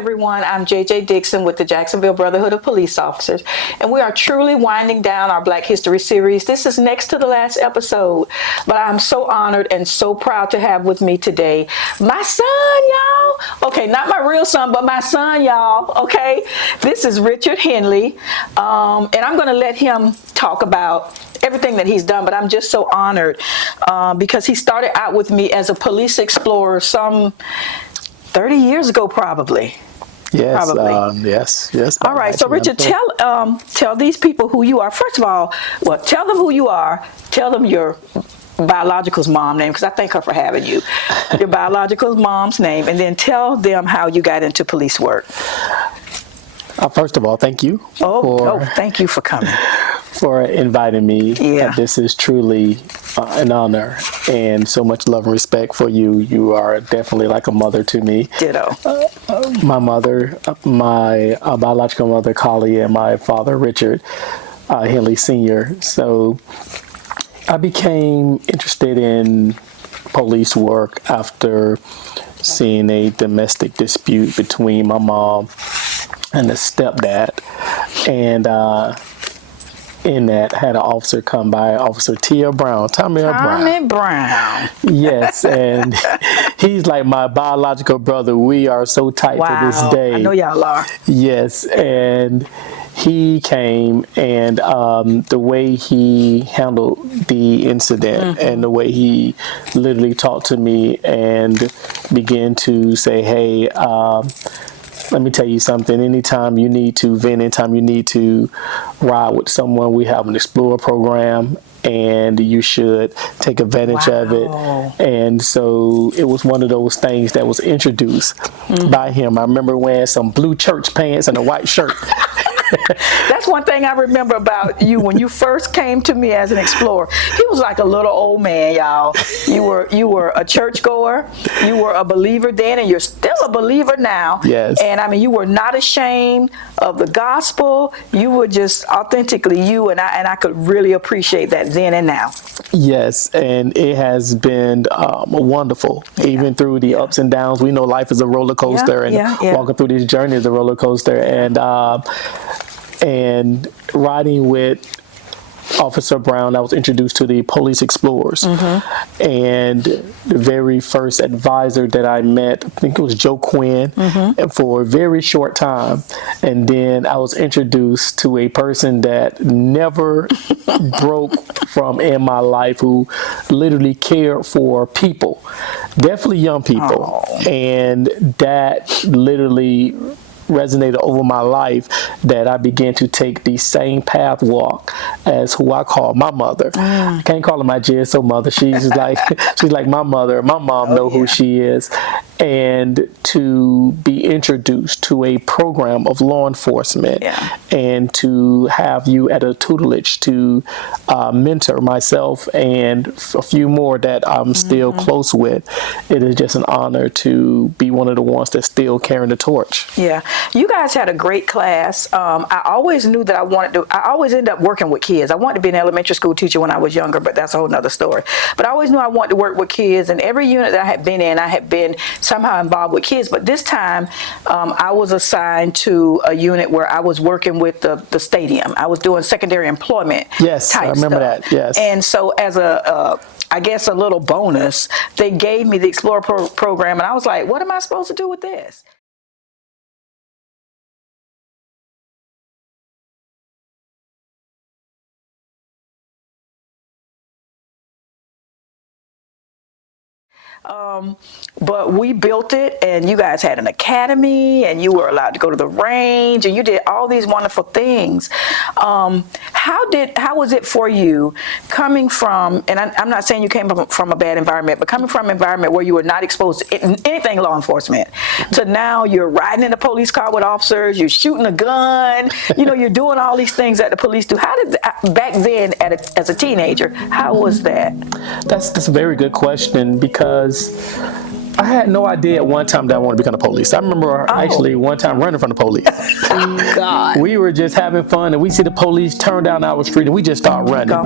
everyone. I'm JJ Dixon with the Jacksonville Brotherhood of Police Officers, and we are truly winding down our Black History series. This is next to the last episode, but I'm so honored and so proud to have with me today my son, y'all. Okay, not my real son, but my son, y'all. Okay, this is Richard Hendley, and I'm going to let him talk about everything that he's done, but I'm just so honored because he started out with me as a police explorer some 30 years ago, probably. Yes, probably. yes. All right, so Richard, tell these people who you are. First of all, tell them who you are. Tell them your biological's mom name, because I thank her for having you. Your biological mom's name, and then tell them how you got into police work. First of all, thank you. Thank you for coming. For inviting me. Yeah. This is truly an honor, and so much love and respect for you. You are definitely like a mother to me. Ditto. My mother, my biological mother, Collie, and my father, Richard Hendley Sr. So I became interested in police work after seeing a domestic dispute between my mom and a stepdad, and in that had an officer come by, Officer Tommy Brown. Yes, and he's like my biological brother. We are so tight to this day. I know y'all are. Yes, and he came, and the way he handled the incident and the way he literally talked to me and began to say, hey, let me tell you something. Anytime you need to vent, anytime you need to ride with someone, we have an Explorer program, and you should take advantage of it. And so it was one of those things that was introduced by him. I remember wearing some blue church pants and a white shirt. That's one thing I remember about you when you first came to me as an explorer. He was like a little old man, y'all. You were a churchgoer, you were a believer then, and you're still a believer now. Yes. And I mean, you were not ashamed of the gospel. You were just authentically you, and I could really appreciate that then and now. Yes, and it has been wonderful, even through the ups and downs. We know life is a roller coaster, and walking through this journey is a roller coaster, and riding with Officer Brown, I was introduced to the Police Explorers, and the very first advisor that I met, I think it was Joe Quinn, and for a very short time, and then I was introduced to a person that never broke from in my life, who literally cared for people, definitely young people, and that literally resonated over my life, that I began to take the same path walk as who I call my mother. I can't call her my JSO mother. She's like my mother. My mom know who she is. And to be introduced to a program of law enforcement, and to have you at a tutelage to mentor myself and a few more that I'm still close with, it is just an honor to be one of the ones that's still carrying the torch. Yeah. You guys had a great class. I always knew that I always end up working with kids. I wanted to be an elementary school teacher when I was younger, but that's a whole nother story. But I always knew I wanted to work with kids, and every unit that I had been in, I had been somehow involved with kids. But this time, I was assigned to a unit where I was working with the stadium. I was doing secondary employment. Yes, type I remember stuff. that. Yes. And so as I guess a little bonus, they gave me the Explorer program, and I was like, what am I supposed to do with this? But we built it, and you guys had an academy, and you were allowed to go to the range, and you did all these wonderful things. How was it for you coming from, and I'm not saying you came from a bad environment, but coming from an environment where you were not exposed to anything law enforcement, to now you're riding in a police car with officers, you're shooting a gun, you're doing all these things that the police do. How did back then, as a teenager, how was that? That's a very good question, because I had no idea at one time that I wanted to become the police. I remember actually one time running from the police. God. We were just having fun, and we see the police turn down our street, and we just start running.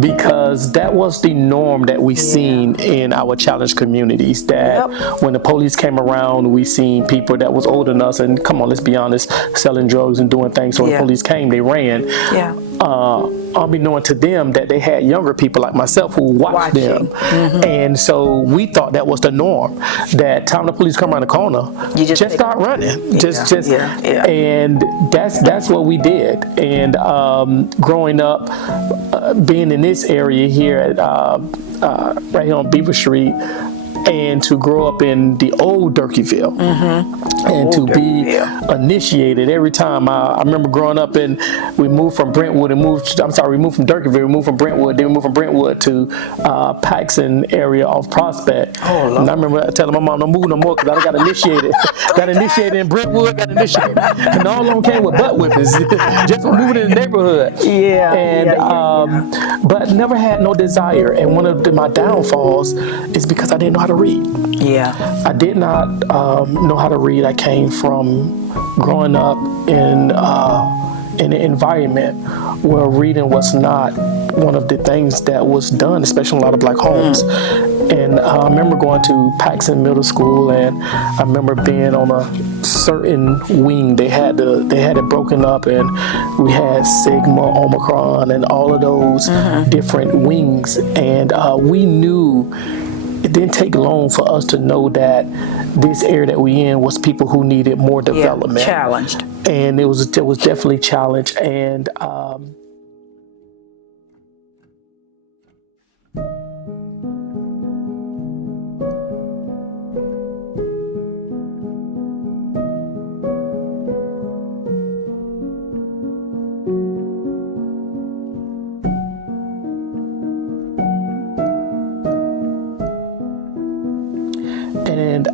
Because that was the norm that we seen in our challenged communities. That when the police came around, we seen people that was older than us, and come on, let's be honest, selling drugs and doing things. So when the police came, they ran. Unbeknown to them that they had younger people like myself who watched them. And so we thought that was the norm, that time the police come around the corner, you just start running. And that's what we did. And growing up, being in this area here at right here on Beaver Street, and to grow up in the old Durkeeville, and to be initiated every time. I remember growing up, and we moved from Brentwood and we moved from Durkeeville, we moved from Brentwood, then we moved from Brentwood to Paxson area off Prospect. And I remember telling my mom, don't move no more, because I got initiated. Got initiated in Brentwood, got initiated. And all of them came with butt whippings, just for moving in the neighborhood. But never had no desire. And one of my downfalls is because I didn't know how to read. I did not know how to read. I came from growing up in an environment where reading was not one of the things that was done, especially in a lot of black homes. And I remember going to Paxson Middle School, and I remember being on a certain wing. They had it broken up, and we had Sigma, Omicron, and all of those different wings. And we knew it didn't take long for us to know that this area that we in was people who needed more development, challenged, and it was definitely challenged. And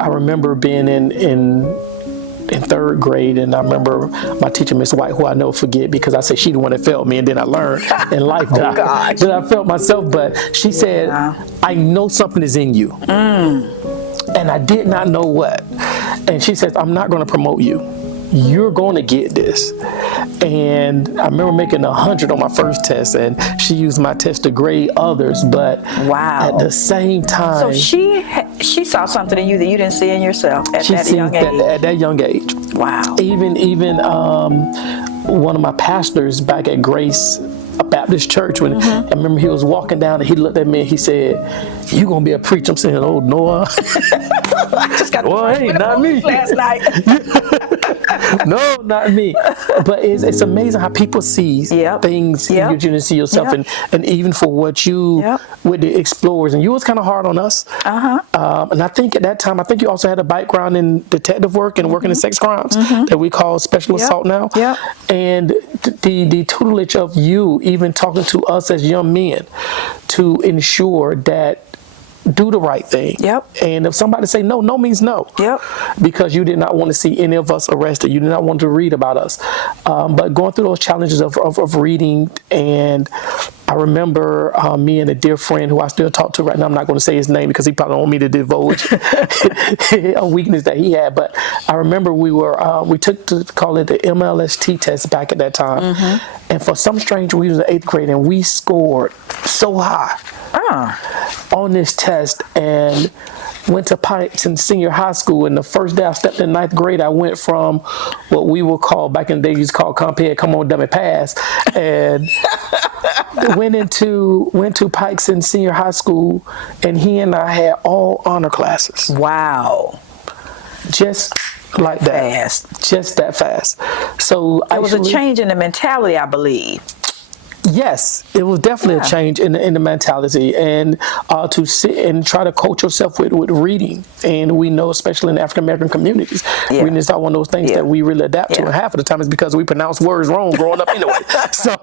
I remember being in third grade, and I remember my teacher, Miss White, who I never forget, because I said she the one that failed me, and then I learned in life that I felt myself. But she said, I know something is in you. And I did not know what. And she says, I'm not going to promote you. You're going to get this. And I remember making 100 on my first test, and she used my test to grade others. But at the same time, so she saw something in you that you didn't see in yourself at that young age. At that young age. Wow. Even one of my pastors back at Grace, a Baptist church, when I remember he was walking down and he looked at me and he said, "You gonna be a preacher?" I'm saying, "Oh, Noah." I just got hey, not me. Last night. No, not me. But it's amazing how people see things you didn't see yourself, and even for what you with the explorers, and you was kind of hard on us. And I think at that time, I think you also had a background in detective work and working in sex crimes that we call special assault now. And the tutelage of you even talking to us as young men to ensure that do the right thing. And if somebody say no, no means no. Because you did not want to see any of us arrested. You did not want to read about us. But going through those challenges of reading, and I remember me and a dear friend who I still talk to right now, I'm not going to say his name because he probably don't want me to divulge a weakness that he had. But I remember we took to call it the MLST test back at that time. And for some strange reason, we was in 8th grade, and we scored so high on this test, and went to Piketon Senior High School. And the first day I stepped in 9th grade, I went from what we would call, back in the day, used to call compare, come on, dummy, pass, and went to Piketon Senior High School, and he and I had all honor classes. Wow. Just like that. Just that fast. So it was a change in the mentality, I believe. Yes, it was definitely a change in the mentality, and to sit and try to coach yourself with reading. And we know, especially in the African American communities, reading is not one of those things that we really adapt to. And half of the time it's because we pronounce words wrong growing up anyway. So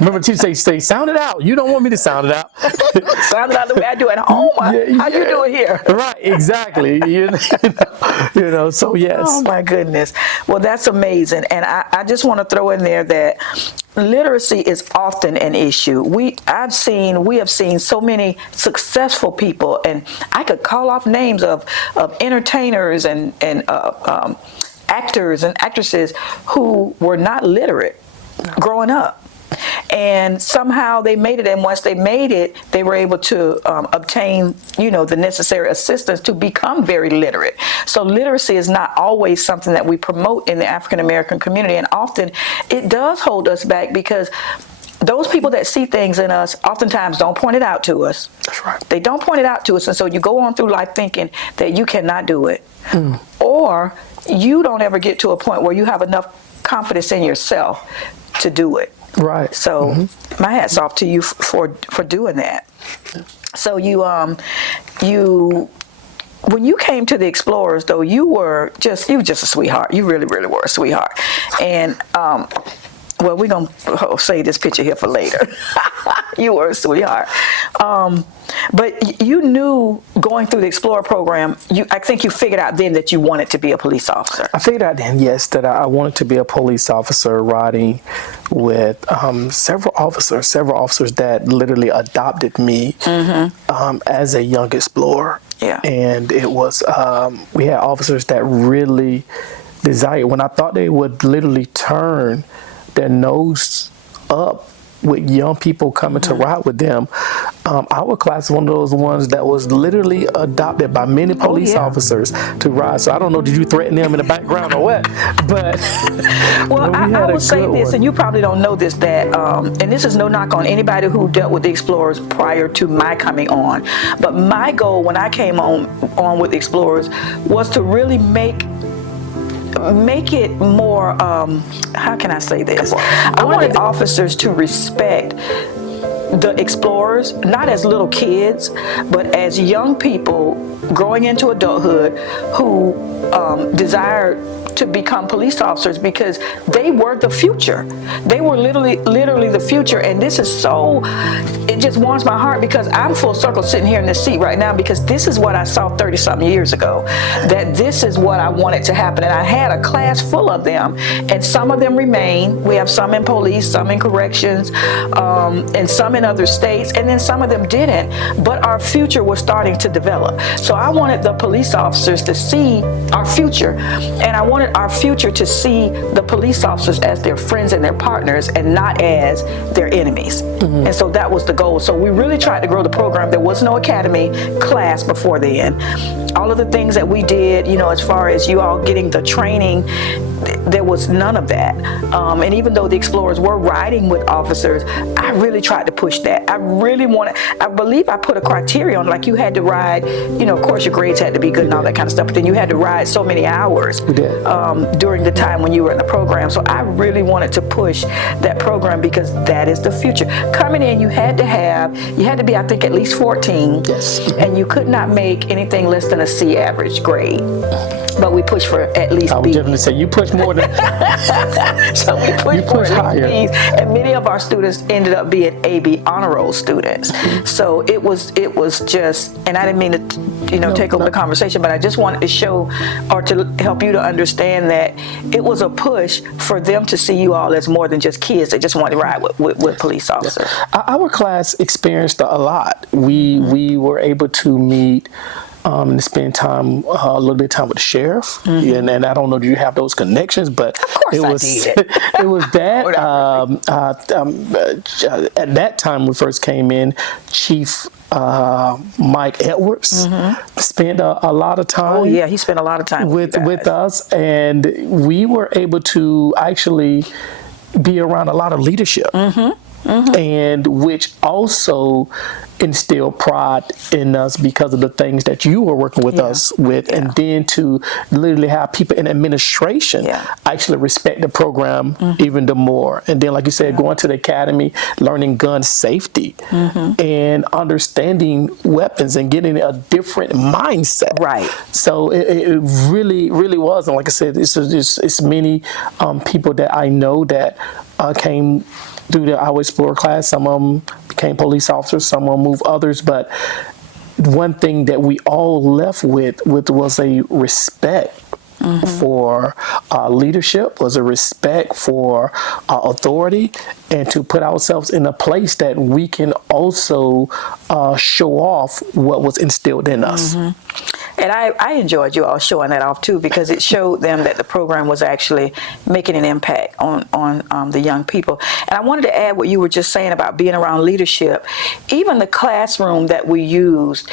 remember, teacher say, sound it out. You don't want me to sound it out. Sound it out the way I do at home. How you do it here? Right, exactly. you know. So yes. Oh my goodness. Well, that's amazing. And I just want to throw in there that literacy is often an issue. We have seen so many successful people, and I could call off names of entertainers and actors and actresses who were not literate growing up. And somehow they made it, and once they made it, they were able to obtain, the necessary assistance to become very literate. So literacy is not always something that we promote in the African American community, and often it does hold us back because those people that see things in us oftentimes don't point it out to us. That's right. They don't point it out to us, and so you go on through life thinking that you cannot do it, or you don't ever get to a point where you have enough confidence in yourself to do it. Right. So my hat's off to you for doing that. So when you came to the Explorers, though, you were just a sweetheart. You really, really were a sweetheart. And well, we're gonna save this picture here for later. You were a sweetheart. But you knew going through the Explorer program, I think you figured out then that you wanted to be a police officer. I figured out then, yes, that I wanted to be a police officer, riding with several officers that literally adopted me as a young explorer. Yeah. And it was, we had officers that really desired, when I thought they would literally turn their nose up with young people coming to ride with them. Our class is one of those ones that was literally adopted by many police officers to ride. So I don't know, did you threaten them in the background or what? But well, I will say this, and you probably don't know this, that, and this is no knock on anybody who dealt with the Explorers prior to my coming on, but my goal when I came on with the Explorers was to really make it more, how can I say this? I wanted the officers to respect the Explorers, not as little kids, but as young people growing into adulthood who desired to become police officers, because they were the future. They were literally the future. And this is so, it just warms my heart, because I'm full circle sitting here in this seat right now, because this is what I saw 30-something years ago, that this is what I wanted to happen. And I had a class full of them, and some of them remain. We have some in police, some in corrections, and some in other states, and then some of them didn't. But our future was starting to develop. So I wanted the police officers to see our future, and I wanted our future to see the police officers as their friends and their partners, and not as their enemies. And so that was the goal. So we really tried to grow the program. There was no academy class before then. All of the things that we did, as far as you all getting the training, there was none of that. And even though the Explorers were riding with officers, I really tried to push that. I believe I put a criteria on, like you had to ride, of course your grades had to be good and all that kind of stuff, but then you had to ride so many hours during the time when you were in the program. So I really wanted to push that program, because that is the future. Coming in, you had to be, I think, at least 14. Yes. And you could not make anything less than a C average grade. But we pushed for at least B. I would definitely say you push more than so we pushed higher. B's, and many of our students ended up being AB honor roll students. So it was just, and I didn't mean to take over the conversation, but I just wanted to show, or to help you to understand, that it was a push for them to see you all as more than just kids that just wanted to ride with police officers. Our class experienced a lot. We were able to meet and spend time, a little bit of time with the sheriff. And I don't know, do you have those connections? But of course it was, I did. it was that. At that time, when we first came in, Chief Mike Edwards spent a lot of time. Oh yeah, he spent a lot of time with us, and we were able to actually be around a lot of leadership. And which also instilled pride in us because of the things that you were working with us with, and then to literally have people in administration actually respect the program even the more. And then, like you said, going to the academy, learning gun safety and understanding weapons and getting a different mindset. Right. So it really, really was. And like I said, it's many people that I know that came through the Our Explorer class. Some of them became police officers, some of them moved others, but one thing that we all left with was a respect for leadership, was a respect for authority, and to put ourselves in a place that we can also show off what was instilled in us. And I enjoyed you all showing that off too, because it showed them that the program was actually making an impact on the young people. And I wanted to add what you were just saying about being around leadership. Even the classroom that we used,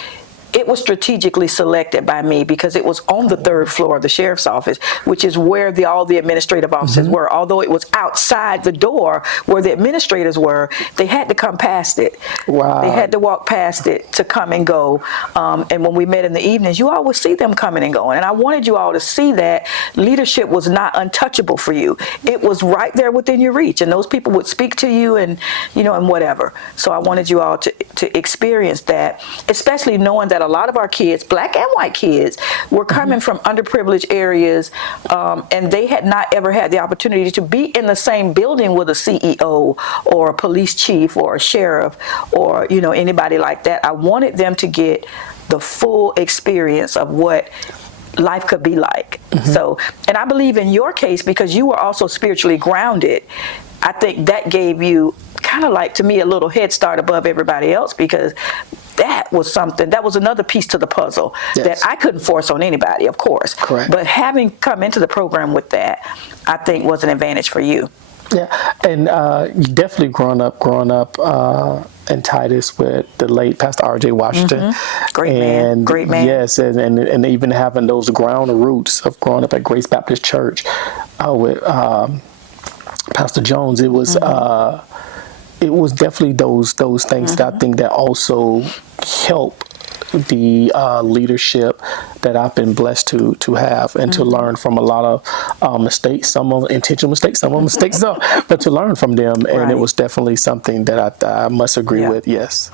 it was strategically selected by me because it was on the 3rd floor of the sheriff's office, which is where all the administrative offices were. Although it was outside the door where the administrators were, they had to come past it. Wow. They had to walk past it to come and go. And when we met in the evenings, you always see them coming and going. And I wanted you all to see that leadership was not untouchable for you. It was right there within your reach, and those people would speak to you and whatever. So I wanted you all to experience that, especially knowing that a lot of our kids, black and white kids, were coming from underprivileged areas, and they had not ever had the opportunity to be in the same building with a CEO or a police chief or a sheriff or anybody like that. I wanted them to get the full experience of what life could be like. So, and I believe in your case, because you were also spiritually grounded, I think that gave you kind of like, to me, a little head start above everybody else, because that was another piece to the puzzle that I couldn't force on anybody, of course. Correct. But having come into the program with that, I think was an advantage for you. Yeah, and you definitely growing up in Titus with the late Pastor R.J. Washington. Great man. Yes, and even having those ground roots of growing up at Grace Baptist Church with Pastor Jones. It was definitely those things that I think that also help the leadership that I've been blessed to have, and to learn from a lot of mistakes, some of intentional mistakes, some of mistakes, but to learn from them. And it was definitely something that I must agree with. Yes.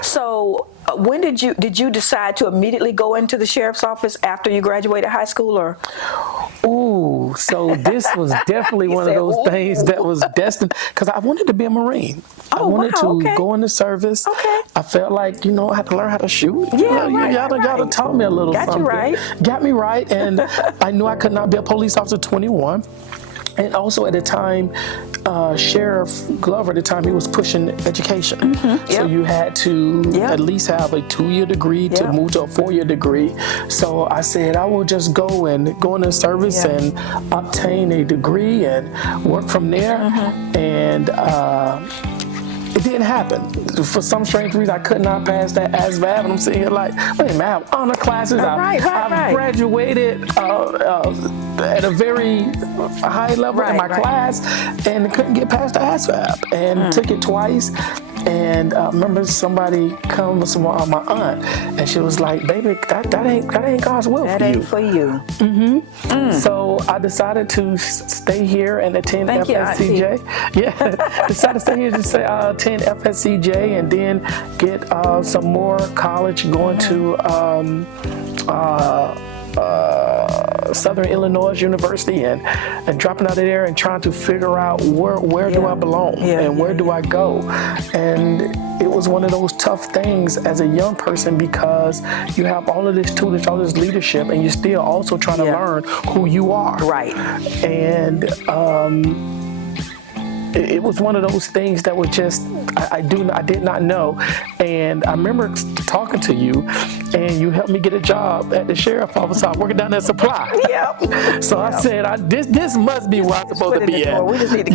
So when did you decide to immediately go into the sheriff's office after you graduated high school, or? Ooh, so this was definitely one of those things that was destined, because I wanted to be a Marine. I wanted to go in the service. Okay. I felt like, I had to learn how to shoot. Yeah, y'all taught me a little something. Got me right. And I knew I could not be a police officer at 21. And also at the time, Sheriff Glover, at the time, he was pushing education. So you had to at least have a 2-year degree to move to a 4-year degree. So I said, I will just go into the service and obtain a degree and work from there. And it didn't happen. For some strange reason, I could not pass that ASVAB, and I'm sitting here like, wait a minute, I have honor classes. I've graduated at a very high level in my class, and couldn't get past the ASVAB, and took it twice. And I remember somebody come with my aunt, and she was like, "Baby, that ain't God's will for you. That ain't for you." So I decided to stay here and attend FSCJ. Decided to stay here to attend FSCJ, and then get some more college, going to Southern Illinois University, and dropping out of there and trying to figure out where do I belong and where do I go. And it was one of those tough things as a young person, because you have all of this tutelage, all this leadership, and you're still also trying to learn who you are. Right. And it was one of those things that was just, I did not know. And I remember talking to you, and you helped me get a job at the sheriff's office. I was working down at Supply. So I said, this must be where I'm supposed to be at. We just need to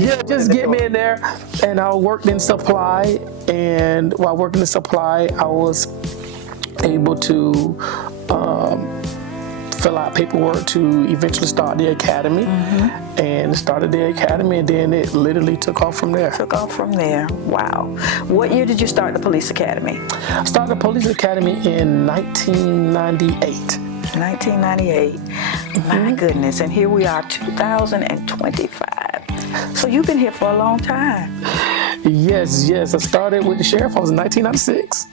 get me in there. And I worked in Supply, and while working in Supply, I was able to fill out paperwork to eventually start the academy, and started the academy, and then it literally took off from there. Wow. What year did you start the police academy? I started the police academy in 1998. 1998. My goodness. And here we are, 2025. So you've been here for a long time. Yes. I started with the sheriff. I was in 1996.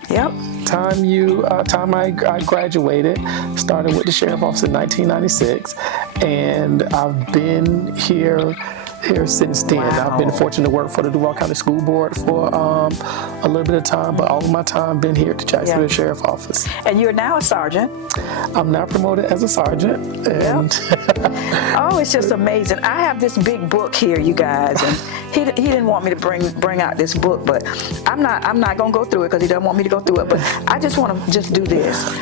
Time I graduated, started with the sheriff office in 1996, and I've been here here since then. Wow. I've been fortunate to work for the Duval County School Board for a little bit of time, but all of my time been here at the Jacksonville Sheriff Office. And you're now a sergeant. I'm now promoted as a sergeant, and Oh, it's just amazing. I have this big book here, you guys, and he didn't want me to bring out this book, but I'm not gonna go through it because he doesn't want me to go through it. But I just want to just do this,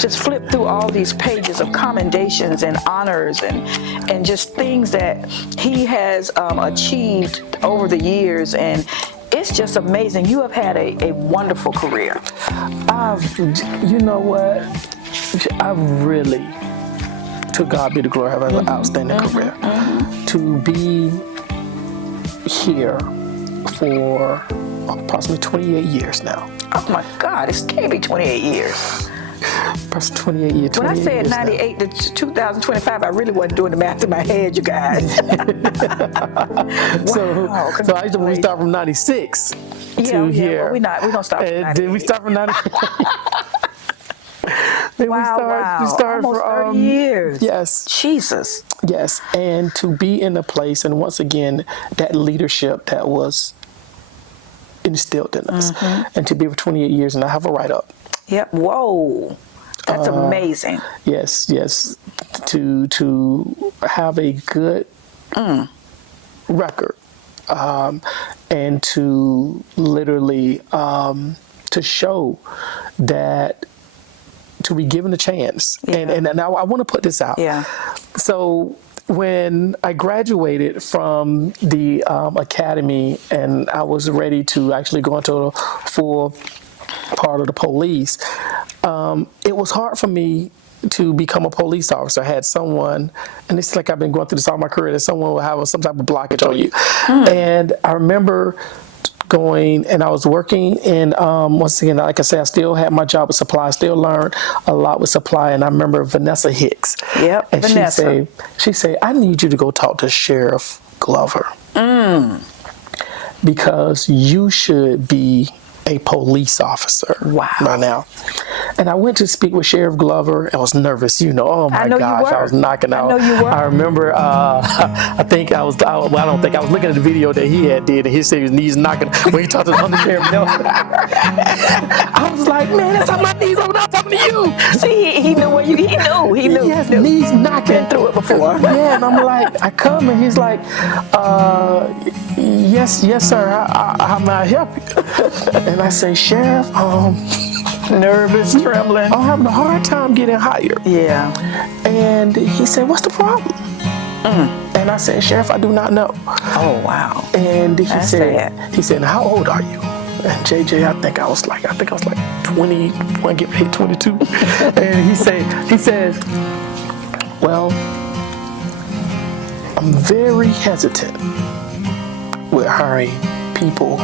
just flip through all these pages of commendations and honors and just things that he has achieved over the years, and it's just amazing. You have had a wonderful career. You know what? I've really, to God be the glory, have an outstanding career. To be here for approximately 28 years now. Oh my God, it can't be 28 years. Approximately 28 years. When I said years 98 to 2025, I really wasn't doing the math in my head, you guys. Wow, So I used to start from 96 to here. Well, we're gonna start from 98. Did we start from 96? Then Wow, we started almost for 30 years. Yes. Jesus. Yes, and to be in a place, and once again, that leadership that was instilled in us, and to be for 28 years and I have a write-up. Yep. Whoa. That's amazing. Yes, to have a good record, and to literally to show that, to be given a chance. And now I want to put this out. Yeah. So when I graduated from the academy and I was ready to actually go into a full part of the police, it was hard for me to become a police officer. I had someone, and it's like I've been going through this all my career, that someone will have some type of blockage on you. And I remember going, and I was working in, once again, like I said, I still had my job with supply, I still learned a lot with supply, and I remember Vanessa Hicks. Yep, and Vanessa. She said, I need you to go talk to Sheriff Glover. Because you should be a police officer by now. And I went to speak with Sheriff Glover. I was nervous, oh my gosh, I was knocking out. I know you were. I remember, I think I was looking at the video that he had did, and he said his knees knocking when he talked to the undersheriff. I was like, man, that's how my knees are when I'm talking to you. See, he knew what he knew. Yes, knees knocking. Been through it before. Yeah, and I'm like, I come and he's like, yes, sir, how may I help you? And I say, Sheriff, nervous, trembling. I'm having a hard time getting hired. Yeah. And he said, what's the problem? And I said, Sheriff, I do not know. Oh, wow. And he That's said, sad. how old are you? And JJ, I think I was like 21, get paid 22. And he says, well, I'm very hesitant with hiring people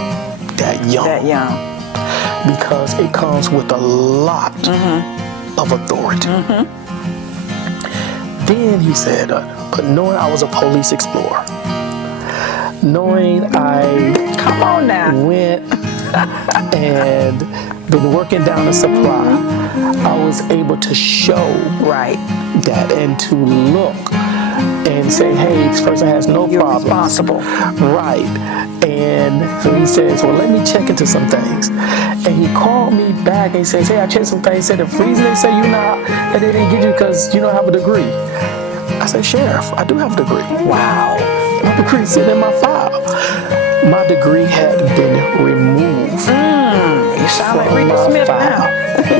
that young. Because it comes with a lot of authority. Then he said, but knowing I was a police explorer, knowing I went and been working down the supply, I was able to show that and to look and say, hey, this person has no problems. Responsible. Right. And so he says, well, let me check into some things. And he called me back and he says, hey, I checked some things. He said, the reason they say that they didn't get you because you don't have a degree. I said, Sheriff, I do have a degree. Wow. My degree is sitting in my file. My degree had been removed. You sound like Rita Smith now.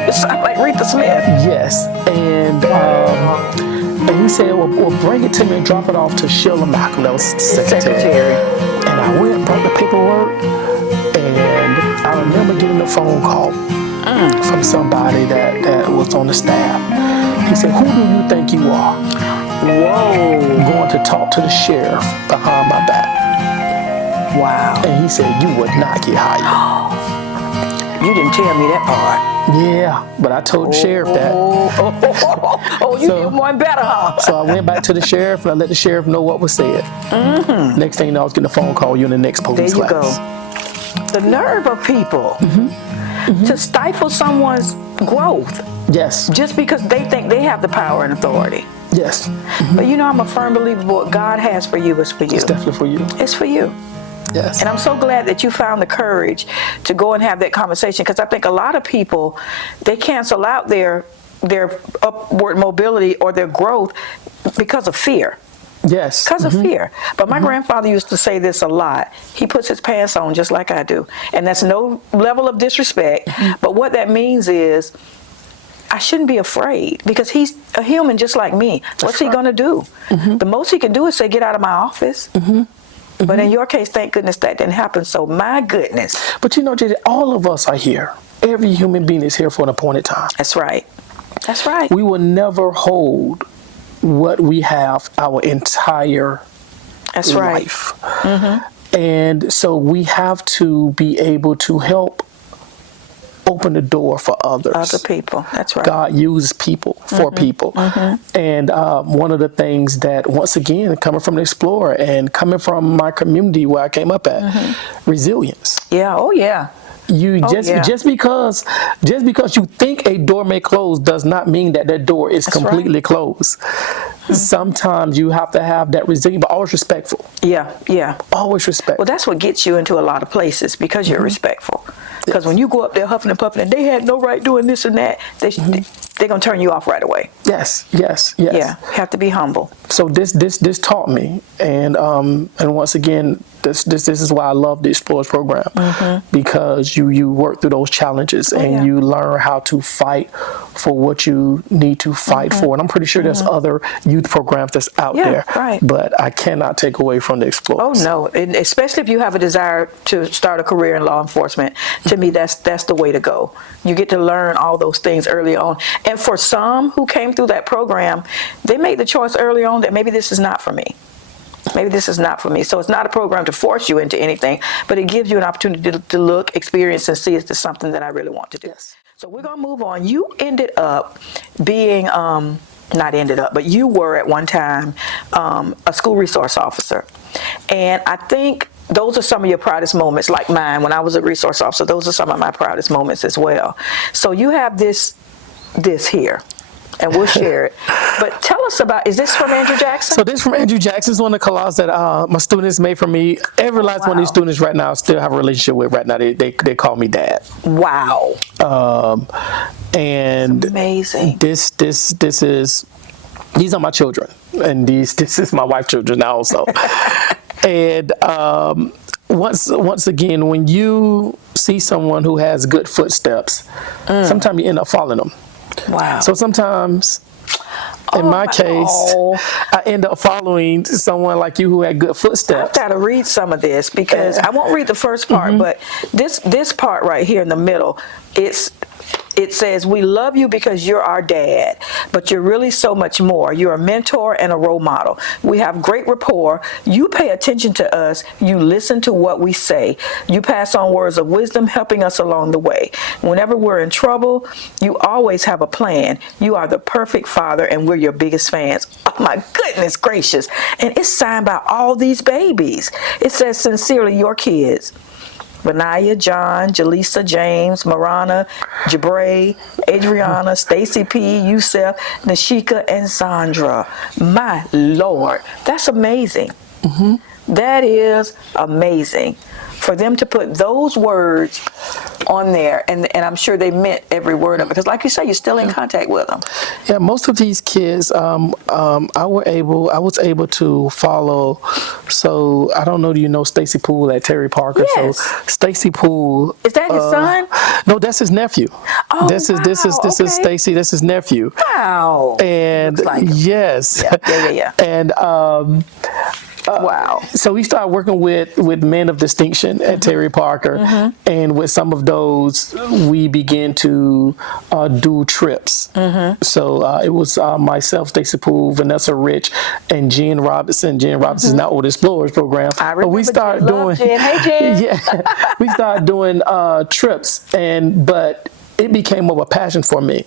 You sound like Rita Smith. Yes. And he said, well, bring it to me and drop it off to Sheila Malcolm. That was the secretary. And I went and brought the paperwork, and I remember getting a phone call from somebody that was on the staff. He said, who do you think you are? Whoa. Going to talk to the sheriff behind my back. Wow. And he said, you would not get hired. You didn't tell me that part. Yeah, but I told the sheriff that. You did one better, huh? So I went back to the sheriff and I let the sheriff know what was said. Next thing you know, I was getting a phone call, you're in the next police class. There you go. The nerve of people to stifle someone's growth. Yes. Just because they think they have the power and authority. Yes. But I'm a firm believer what God has for you is for you. It's definitely for you. It's for you. Yes. And I'm so glad that you found the courage to go and have that conversation, because I think a lot of people, they cancel out their upward mobility or their growth because of fear. Yes. Because of fear. But my grandfather used to say this a lot. He puts his pants on just like I do. And that's no level of disrespect. But what that means is, I shouldn't be afraid, because he's a human just like me. What's he going to do? The most he can do is say, get out of my office. But in your case, thank goodness that didn't happen. So my goodness. But JD, all of us are here. Every human being is here for an appointed time. That's right. That's right. We will never hold what we have our entire That's right. life. And so we have to be able to help open the door for others. Other people. That's right. God uses people for people. And one of the things that, once again, coming from the Explorer and coming from my community where I came up at, resilience. Yeah. Oh, yeah. Just because you think a door may close does not mean that door is completely closed. Sometimes you have to have that resilience, but always respectful. Yeah. Always respectful. Well, that's what gets you into a lot of places, because you're respectful. Because when you go up there huffing and puffing and they had no right doing this and that, they're going to turn you off right away. Yes. Yeah, have to be humble. So this taught me, and once again, this is why I love the Explorers program, because you work through those challenges and you learn how to fight for what you need to fight for. And I'm pretty sure there's other youth programs that's out there, right. But I cannot take away from the Explorers. Oh no, and especially if you have a desire to start a career in law enforcement. To me, that's the way to go. You get to learn all those things early on. And for some who came through that program, they made the choice early on that maybe this is not for me. Maybe this is not for me. So it's not a program to force you into anything, but it gives you an opportunity to look, experience, and see, is this something that I really want to do? Yes. So we're going to move on. You ended up being, not ended up, but you were at one time a school resource officer. And I think those are some of your proudest moments, like mine. When I was a resource officer, those are some of my proudest moments as well. So you have this here, and we'll share it. But tell us about, is this from Andrew Jackson? So this from Andrew Jackson is one of the collages that my students made for me. Every last one of these students right now still have a relationship with right now. They call me Dad. Wow. And that's amazing. These are my children, and this is my wife's children now also. And once again, when you see someone who has good footsteps, sometimes you end up following them. Wow. So sometimes, in my case, I end up following someone like you who had good footsteps. I've got to read some of this, because I won't read the first part, but this part right here in the middle, it says, we love you because you're our dad, but you're really so much more. You're a mentor and a role model. We have great rapport. You pay attention to us. You listen to what we say. You pass on words of wisdom, helping us along the way. Whenever we're in trouble, you always have a plan. You are the perfect father, and we're your biggest fans. Oh my goodness gracious. And it's signed by all these babies. It says, sincerely, your kids. Benaya, John, Jaleesa, James, Marana, Jabray, Adriana, Stacy P, Yusef, Nashika, and Sandra. My Lord, that's amazing. That is amazing. For them to put those words on there, and I'm sure they meant every word of it, because like you say, you're still in contact with them. Yeah, most of these kids, I was able to follow. So I don't know, do you know Stacy Poole at Terry Parker? Yes. So Stacy Poole. Is that his son? No, that's his nephew. Oh, this is Stacy. That's his nephew. Wow. And like yes. Yeah. And wow. So we started working with men of distinction at Terry Parker, and with some of those, we began to do trips. So it was myself, Stacey Poole, Vanessa Rich, and Jen Robinson. Jen Robinson is now with the Explorers program. I remember. But we started doing, Jen. Hey, Jen. yeah, we started doing trips, but it became more of a passion for me.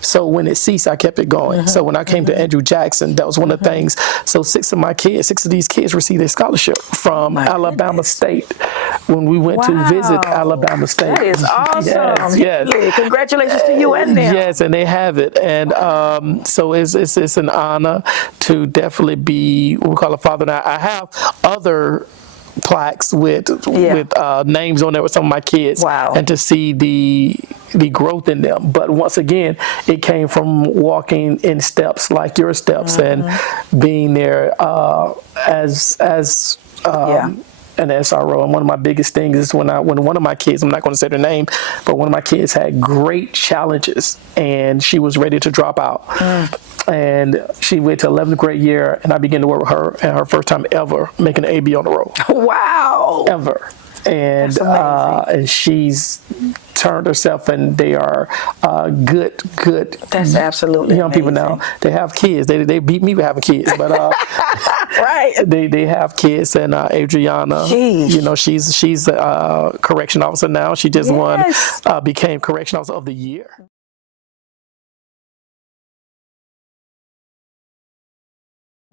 So when it ceased, I kept it going. So when I came to Andrew Jackson, that was one of the things. So six of these kids received a scholarship from Alabama State when we went to visit Alabama State. That is awesome. Yes. Congratulations to you and them. Yes, and they have it. And so it's an honor to definitely be what we call a father. Now, I have other plaques with names on there with some of my kids, and to see the growth in them. But once again, it came from walking in steps like your steps and being there as an SRO. And one of my biggest things is when one of my kids, I'm not going to say their name, but one of my kids had great challenges and she was ready to drop out. And she went to 11th grade year, and I began to work with her, and her first time ever making an AB on the road. Wow! Ever. And she's turned herself, and they are good. That's absolutely young people now. They have kids. They beat me with having kids, but right. They have kids. And Adriana, she's a correction officer now. She just became correction officer of the year.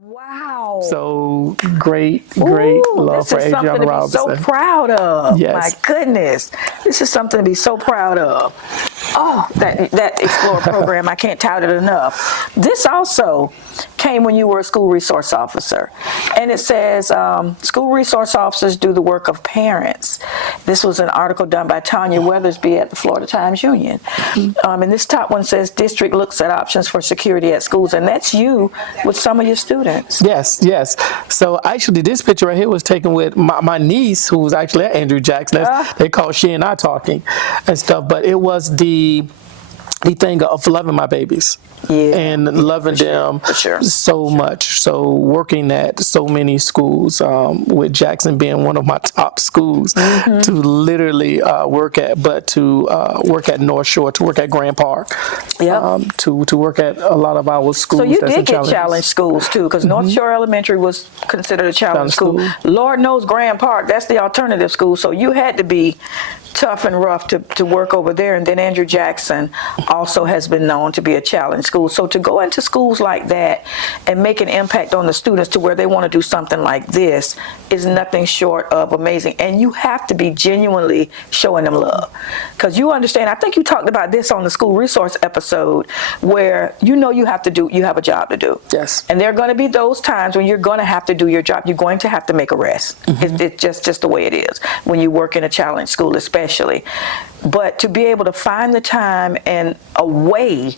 Wow. So great love for Adriana Robinson. This is something to be so proud of. Yes. My goodness. This is something to be so proud of. Oh, that Explorer program, I can't tout it enough. This also came when you were a school resource officer. And it says, school resource officers do the work of parents. This was an article done by Tanya Weathersby at the Florida Times Union. And this top one says, district looks at options for security at schools. And that's you with some of your students. Yes. So actually, this picture right here was taken with my niece, who was actually at Andrew Jackson. They call She and I Talking and stuff. But it was the thing of loving my babies and loving them so much. So working at so many schools, with Jackson being one of my top schools to literally work at North Shore, to work at Grand Park, to work at a lot of our schools. So you did get challenged schools too, because North Shore Elementary was considered a challenge school. Lord knows Grand Park, that's the alternative school. So you had to be tough and rough to work over there. And then Andrew Jackson also has been known to be a challenge school. So to go into schools like that and make an impact on the students to where they want to do something like this is nothing short of amazing. And you have to be genuinely showing them love, because you understand, I think you talked about this on the school resource episode, where you have a job to do. Yes. And there are going to be those times when you're going to have to do your job. You're going to have to make a rest. It's just the way it is when you work in a challenge school, especially. But to be able to find the time and a way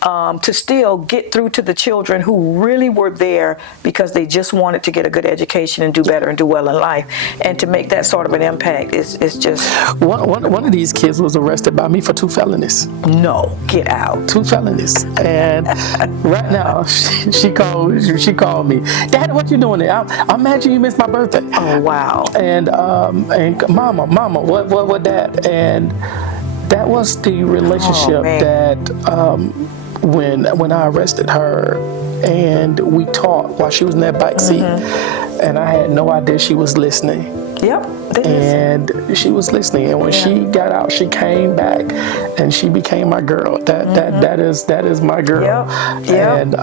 to still get through to the children who really were there because they just wanted to get a good education and do better and do well in life, and to make that sort of an impact is just... One of these kids was arrested by me for 2 felonies. No, get out. 2 felonies. And right now, she called me, Dad, what you doing there? I'm mad you missed my birthday. Oh, wow. And Mama, what Dad? And that was the relationship that... When I arrested her and we talked while she was in that back seat, and I had no idea she was listening. And she was listening, and when she got out, she came back and she became my girl. That is my girl. And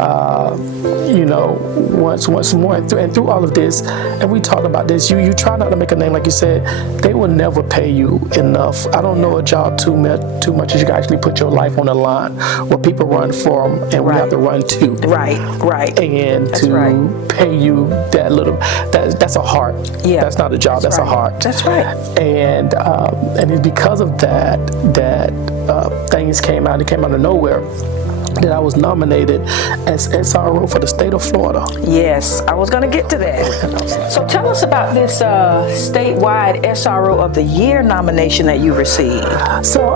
once more, and through all of this, and we talked about this, you try not to make a name, like you said. They will never pay you enough. I don't know a job too much as you can actually put your life on the line, where people run from and we have to run to. Right. And to pay you that little, that's a heart. That's not a job. That's a heart. That's right. And it's because of that things came out. It came out of nowhere that I was nominated as SRO for the state of Florida. Yes, I was going to get to that. So tell us about this statewide SRO of the Year nomination that you received. So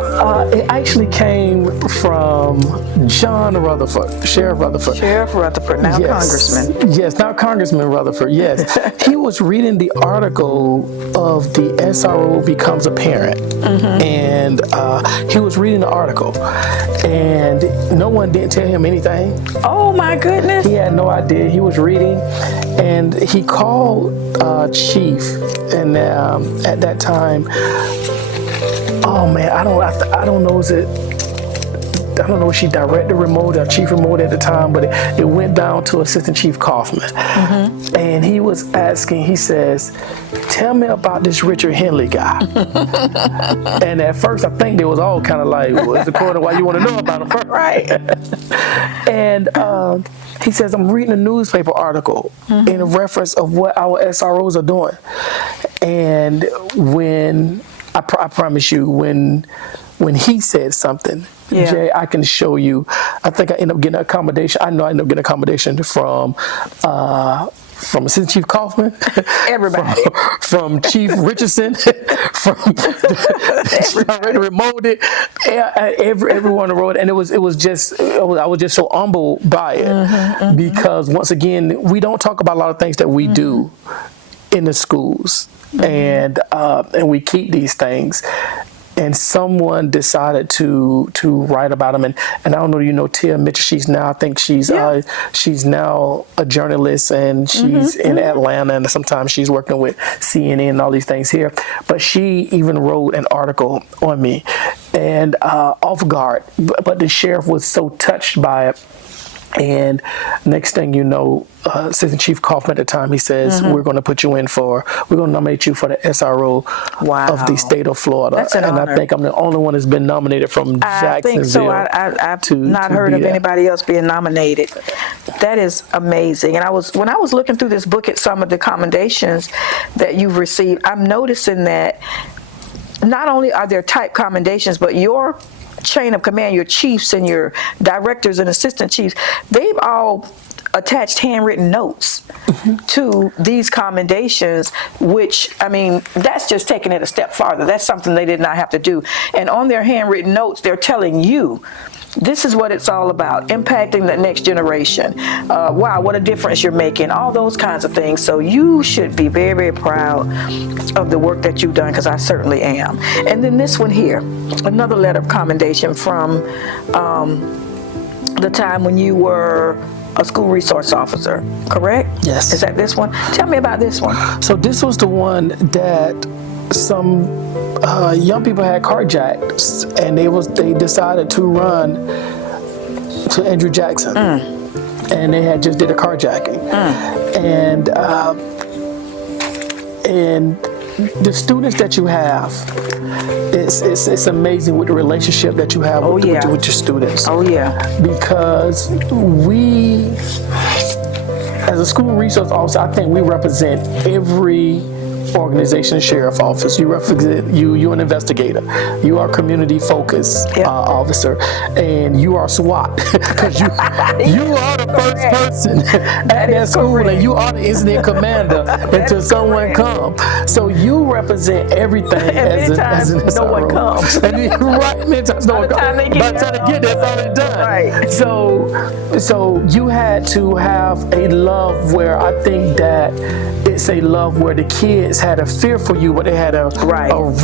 it actually came from John Rutherford, Sheriff Rutherford. Sheriff Rutherford, now Congressman. Yes, now Congressman Rutherford, yes. He was reading the article of the SRO becomes a parent. And he was reading the article, and no one didn't tell him anything. Oh my goodness. He had no idea. He was reading, and he called Chief, and at that time oh man, I don't know. I don't know if she directed remote or chief remote at the time, but it went down to Assistant Chief Kaufman. And he was asking, he says, tell me about this Richard Hendley guy. And at first, I think they was all kind of like, well, it's according to why you want to know about him first. Right. And he says, I'm reading a newspaper article in reference of what our SROs are doing. And when, I promise you, when he said something, Jay, I can show you. I think I ended up getting an accommodation. I know I ended up getting an accommodation from Assistant Chief Kaufman, Everybody, from Chief Richardson, from remoted, everyone on the road, and I was just so humbled by it because once again, we don't talk about a lot of things that we do in the schools, and we keep these things. And someone decided to write about him, and I don't know, you know, Tia Mitchell. She's now, I think she's now a journalist, and she's in Atlanta, and sometimes she's working with CNN and all these things here. But she even wrote an article on me, and off guard. But the sheriff was so touched by it. And next thing you know, Assistant Chief Kaufman at the time, he says, we're going to nominate you for the SRO of the state of Florida. That's an honor. I think I'm the only one that's been nominated from Jacksonville. I think so. I've not heard of anybody else being nominated. That is amazing. And when I was looking through this book at some of the commendations that you've received, I'm noticing that not only are there type commendations, but your chain of command, your chiefs and your directors and assistant chiefs, they've all attached handwritten notes to these commendations, which, I mean, that's just taking it a step farther. That's something they did not have to do. And on their handwritten notes, they're telling you, this is what it's all about, impacting the next generation. Wow, what a difference you're making, all those kinds of things. So you should be very, very proud of the work that you've done, because I certainly am. And then this one here, another letter of commendation from the time when you were a school resource officer, correct? Yes. Is that this one? Tell me about this one. So this was the one that some young people had carjacked, and they decided to run to Andrew Jackson, and they had just did a carjacking, and the students that you have, it's amazing with the relationship that you have with your students. Oh yeah, because we, as a school resource officer, I think we represent every organization, sheriff office. You represent, you're an investigator. You are community focused officer, and you are SWAT because you are the first person at that school, and you are the incident commander until someone comes. So you represent everything as an SRO. No one comes. Right, many times no one comes. By the time they get there, it's already done. Right. So you had to have a love where I think that it's a love where the kids had a fear for you, but they had a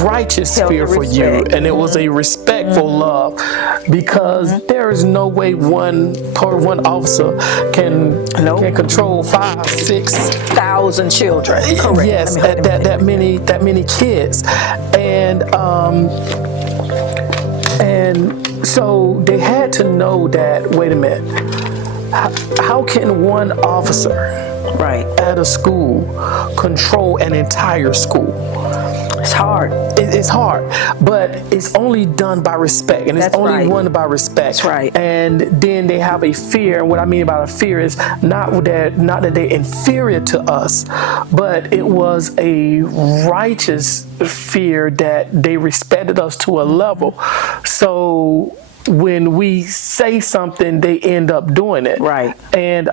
righteous fear for you, and it was a respectful love, because there is no way one officer can control 5,000-6,000 children. Correct. Yes, that many kids, and so they had to know that. Wait a minute, how can one officer at a school control an entire school? It's hard. It's hard, but it's only done by respect, and it's only won by respect. That's right. And then they have a fear, and what I mean by a fear is not that they're inferior to us, but it was a righteous fear that they respected us to a level. So when we say something, they end up doing it. Right. And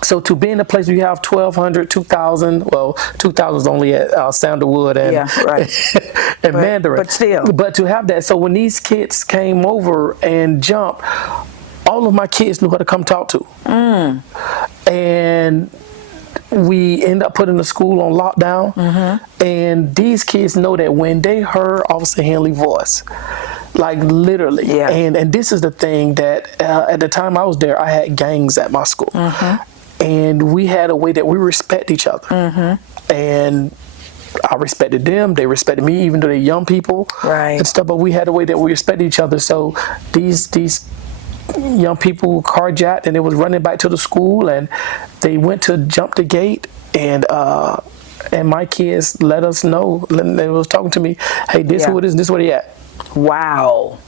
so to be in a place where you have 1,200, 2,000, well, 2,000 is only at Sandalwood and, and Mandarin. But still. But to have that, so when these kids came over and jumped, all of my kids knew how to come talk to. And we end up putting the school on lockdown. And these kids know that when they heard Officer Hendley's voice, like literally, and this is the thing that at the time I was there, I had gangs at my school. And we had a way that we respect each other. And I respected them. They respected me, even though they're young people and stuff. But we had a way that we respected each other. So these young people were carjacked, and they was running back to the school, and they went to jump the gate, and my kids let us know. They was talking to me, hey, this who it is, this where they at. Wow.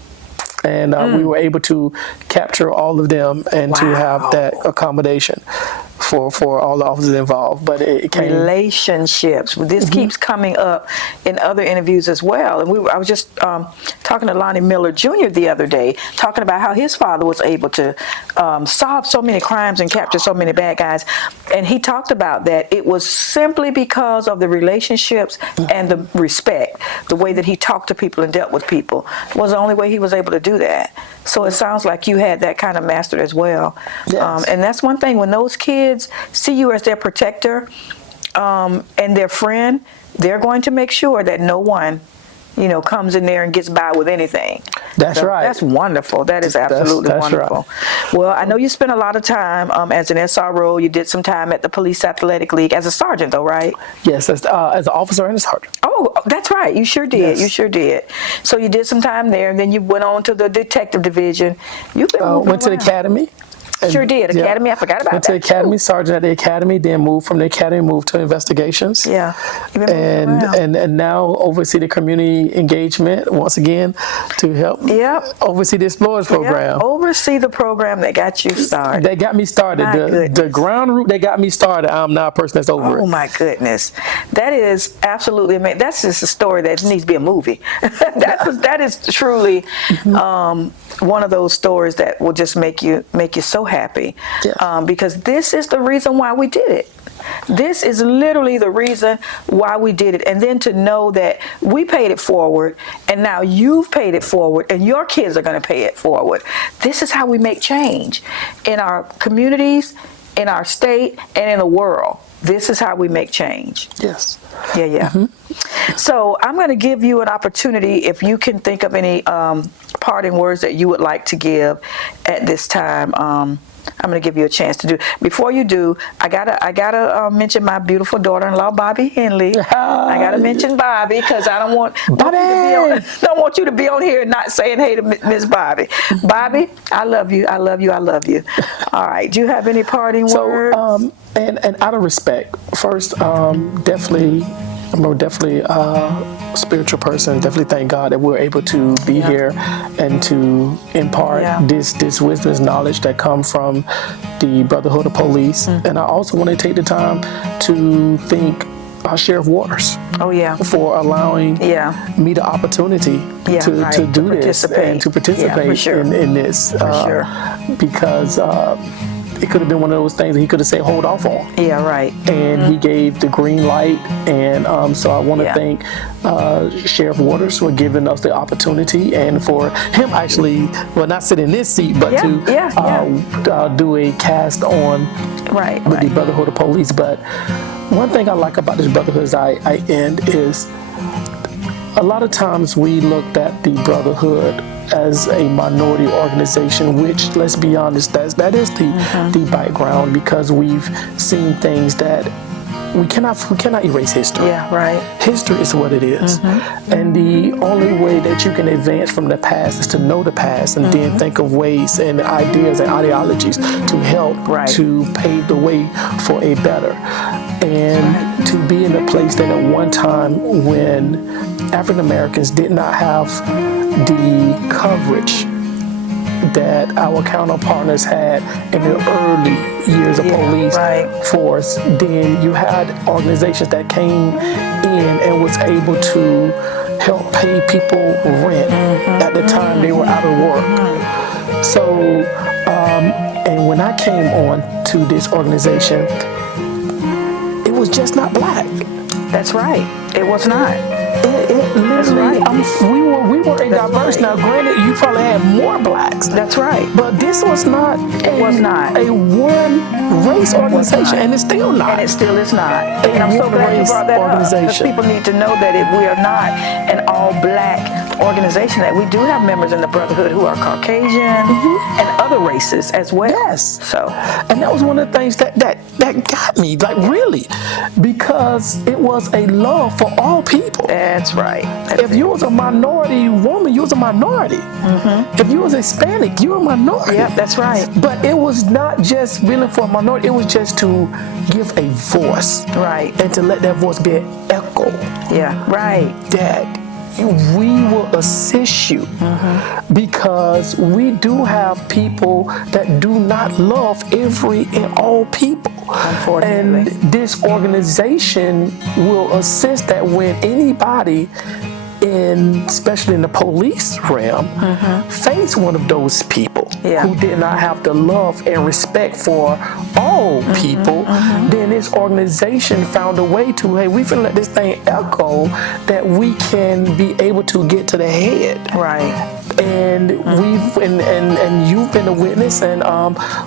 And we were able to capture all of them and to have that accommodation for all the officers involved. But it came relationships. This keeps coming up in other interviews as well. And I was just talking to Lonnie Miller Jr. the other day, talking about how his father was able to solve so many crimes and capture so many bad guys. And he talked about that it was simply because of the relationships and the respect, the way that he talked to people and dealt with people was the only way he was able to do that. So it sounds like you had that kind of mastered as well. Yes. And that's one thing, when those kids see you as their protector and their friend, they're going to make sure that no one, comes in there and gets by with anything. That's right. That's wonderful. That is absolutely that's wonderful. Right. Well, I know you spent a lot of time as an SRO. You did some time at the Police Athletic League as a sergeant, though, right? Yes, as an officer and a sergeant. Oh, that's right. You sure did. Yes. You sure did. So you did some time there, and then you went on to the detective division. You've been moving went to the around. Academy. Sure did. Academy, I forgot about Went that. to the Academy, sergeant at the Academy, then moved from the Academy, moved to investigations. Yeah. You've been moving around. And now oversee the community engagement once again to help oversee the Explorers program. Yep. Oversee the program that got you started. That got me started. The ground root that got me started, I'm now a person that's over it. Oh my goodness. That is absolutely amazing. That's just a story that needs to be a movie. that is truly one of those stories that will just make you so happy. Yes. Because this is the reason why we did it. This is literally the reason why we did it. And then to know that we paid it forward, and now you've paid it forward, and your kids are going to pay it forward. This is how we make change in our communities, in our state, and in the world. This is how we make change. Yes. Yeah. So I'm going to give you an opportunity, if you can think of any parting words that you would like to give at this time. I'm going to give you a chance to do. Before you do, I gotta mention my beautiful daughter-in-law, Bobby Hendley. I gotta mention Bobby because I don't want you to be on here and not saying hey to Miss Bobby. Bobby, I love you. I love you. I love you. All right. Do you have any parting words? And out of respect, first, definitely. I'm definitely a spiritual person. Definitely thank God that we're able to be here and to impart this wisdom and knowledge that come from the Brotherhood of Police. And I also want to take the time to thank our Sheriff Waters. Oh yeah. For allowing me the opportunity to do this and to participate in this. Because it could have been one of those things that he could have said hold off on. Yeah, right. And he gave the green light, and so I want to thank Sheriff Waters for giving us the opportunity, and for him actually, well, not sit in this seat, but to do a cast on with the Brotherhood of Police. But one thing I like about this Brotherhood as I end is a lot of times we looked at the Brotherhood as a minority organization, which, let's be honest, that is the background, because we've seen things that we cannot erase history. Yeah, right. History is what it is. And the only way that you can advance from the past is to know the past and then think of ways and ideas and ideologies to help to pave the way for a better. And to be in a place that at one time when African Americans did not have the coverage that our counterpartners had in the early years of police force, then you had organizations that came in and was able to help pay people rent at the time they were out of work. So, and when I came on to this organization, it was just not black. That's right. It was not. It literally, we were a diverse. Now, granted, you probably had more blacks. That's right. But this was not. It was not a one race organization, and it's still not. And it still is not. And I'm so glad you brought that up, because people need to know that we are not an all black organization that we do have members in the Brotherhood who are Caucasian and other races as well. Yes. So, and that was one of the things that got me, like really, because it was a love for all people. that's right. If you was a minority woman, you was a minority. If you was Hispanic, you were a minority. Yep, that's right. But it was not just really for a minority, it was just to give a voice. Right. And to let that voice be an echo. Yeah, right. That we will assist you because we do have people that do not love every and all people. Unfortunately. And this organization will assist that when anybody especially in the police realm, face one of those people who did not have the love and respect for all people, then this organization found a way to, hey, we can let this thing echo that we can be able to get to the head. Right. And we've and you've been a witness, and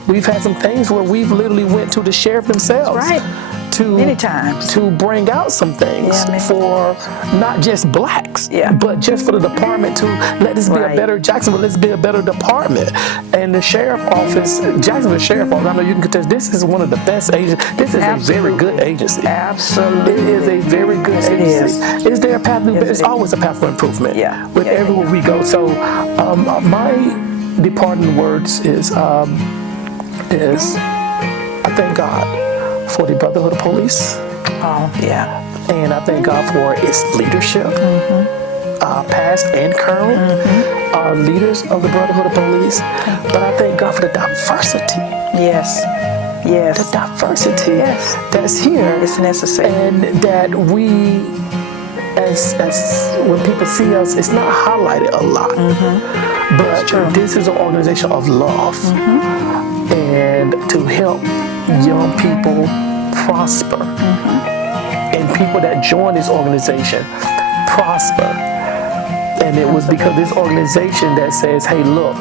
we've had some things where we've literally went to the sheriff themselves. That's right. Many times. To bring out some things for not just blacks, but just for the department to let this be a better Jacksonville, let's be a better department. And the sheriff office, Jacksonville Sheriff Office, I know you can contest, this is one of the best agencies. This is a very good agency. Absolutely. It is a very good agency. Is there a path? It's always a path for improvement. With everywhere we go. So my departing words is I thank God for the Brotherhood of Police. Oh, yeah. And I thank God for its leadership, past and current, leaders of the Brotherhood of Police. But I thank God for the diversity. Yes. Yes. The diversity that's here. It's necessary. And that we, as when people see us, it's not highlighted a lot. But this is an organization of love. And to help young people prosper, and people that join this organization prosper. And it was because this organization that says, hey, look,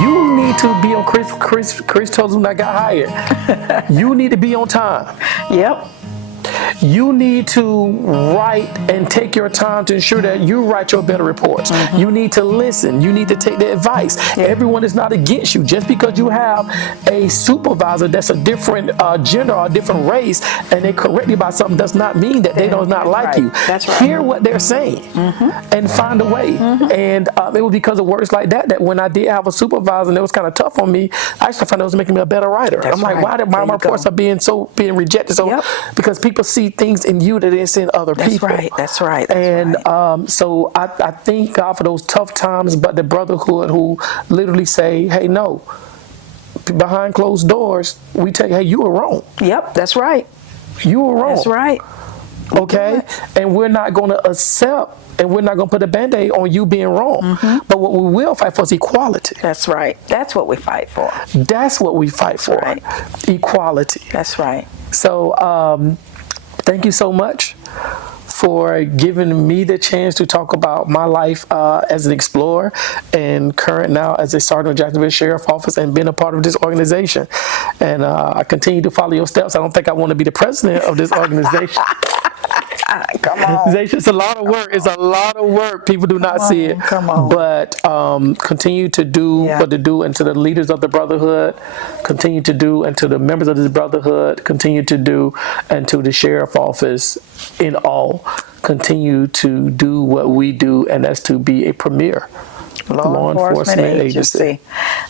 you need to be on Chris told us when I got hired. You need to be on time. Yep. You need to write and take your time to ensure that you write your better reports. You need to listen. You need to take the advice. Everyone is not against you. Just because you have a supervisor that's a different gender or a different race and they correct you about something does not mean that they do not like you. That's right. Hear what they're saying and find a way. And it was because of words like that when I did have a supervisor and it was kind of tough on me, I actually found it was making me a better writer. I'm like, why my reports are being rejected? So because people see things in you that they see in other people. That's right. And so I thank God for those tough times, but the Brotherhood who literally say, hey, no, behind closed doors, we tell you, hey, you were wrong. Yep, that's right. You were wrong. That's right. Okay? And we're not going to accept and we're not going to put a Band-Aid on you being wrong. But what we will fight for is equality. That's right. That's what we fight for. That's what we fight for. Right. Equality. That's right. So thank you so much for giving me the chance to talk about my life as an explorer and current now as a sergeant of Jacksonville Sheriff Office and being a part of this organization. And I continue to follow your steps. I don't think I want to be the president of this organization. Come on. It's a lot of work. It's a lot of work. People do not see it. Come on. But continue to do what to do, and to the leaders of the Brotherhood, continue to do, and to the members of this Brotherhood, continue to do, and to the Sheriff Office in all, continue to do what we do, and that's to be a premier law enforcement agency.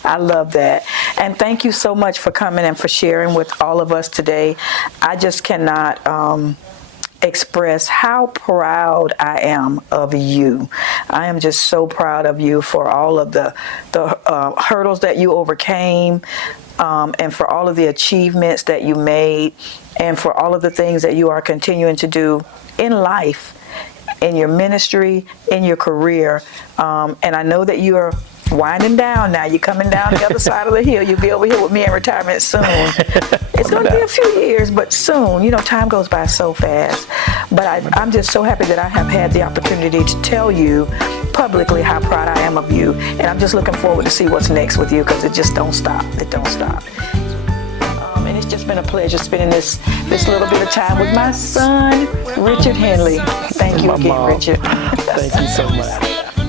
I love that. And thank you so much for coming and for sharing with all of us today. I just cannot express how proud I am of you. I am just so proud of you for all of the hurdles that you overcame, and for all of the achievements that you made, and for all of the things that you are continuing to do in life, in your ministry, in your career. And I know that you are winding down now. You're coming down the other side of the hill. You'll be over here with me in retirement soon. It's going to be a few years, but soon. You know, time goes by so fast. But I'm just so happy that I have had the opportunity to tell you publicly how proud I am of you. And I'm just looking forward to see what's next with you, because it just don't stop. It don't stop. And it's just been a pleasure spending this little bit of time with my son, Richard Hendley. Thank you again, Richard. Thank you so much.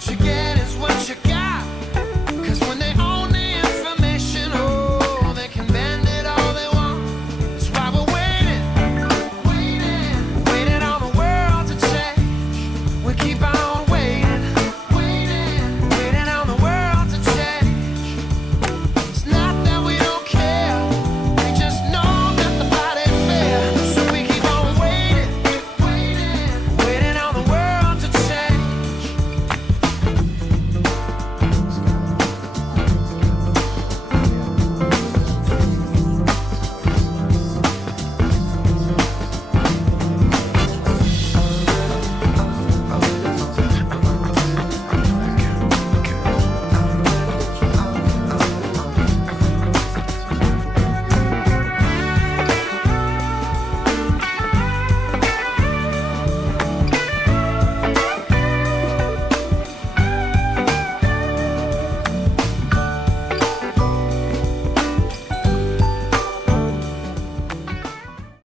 what you get.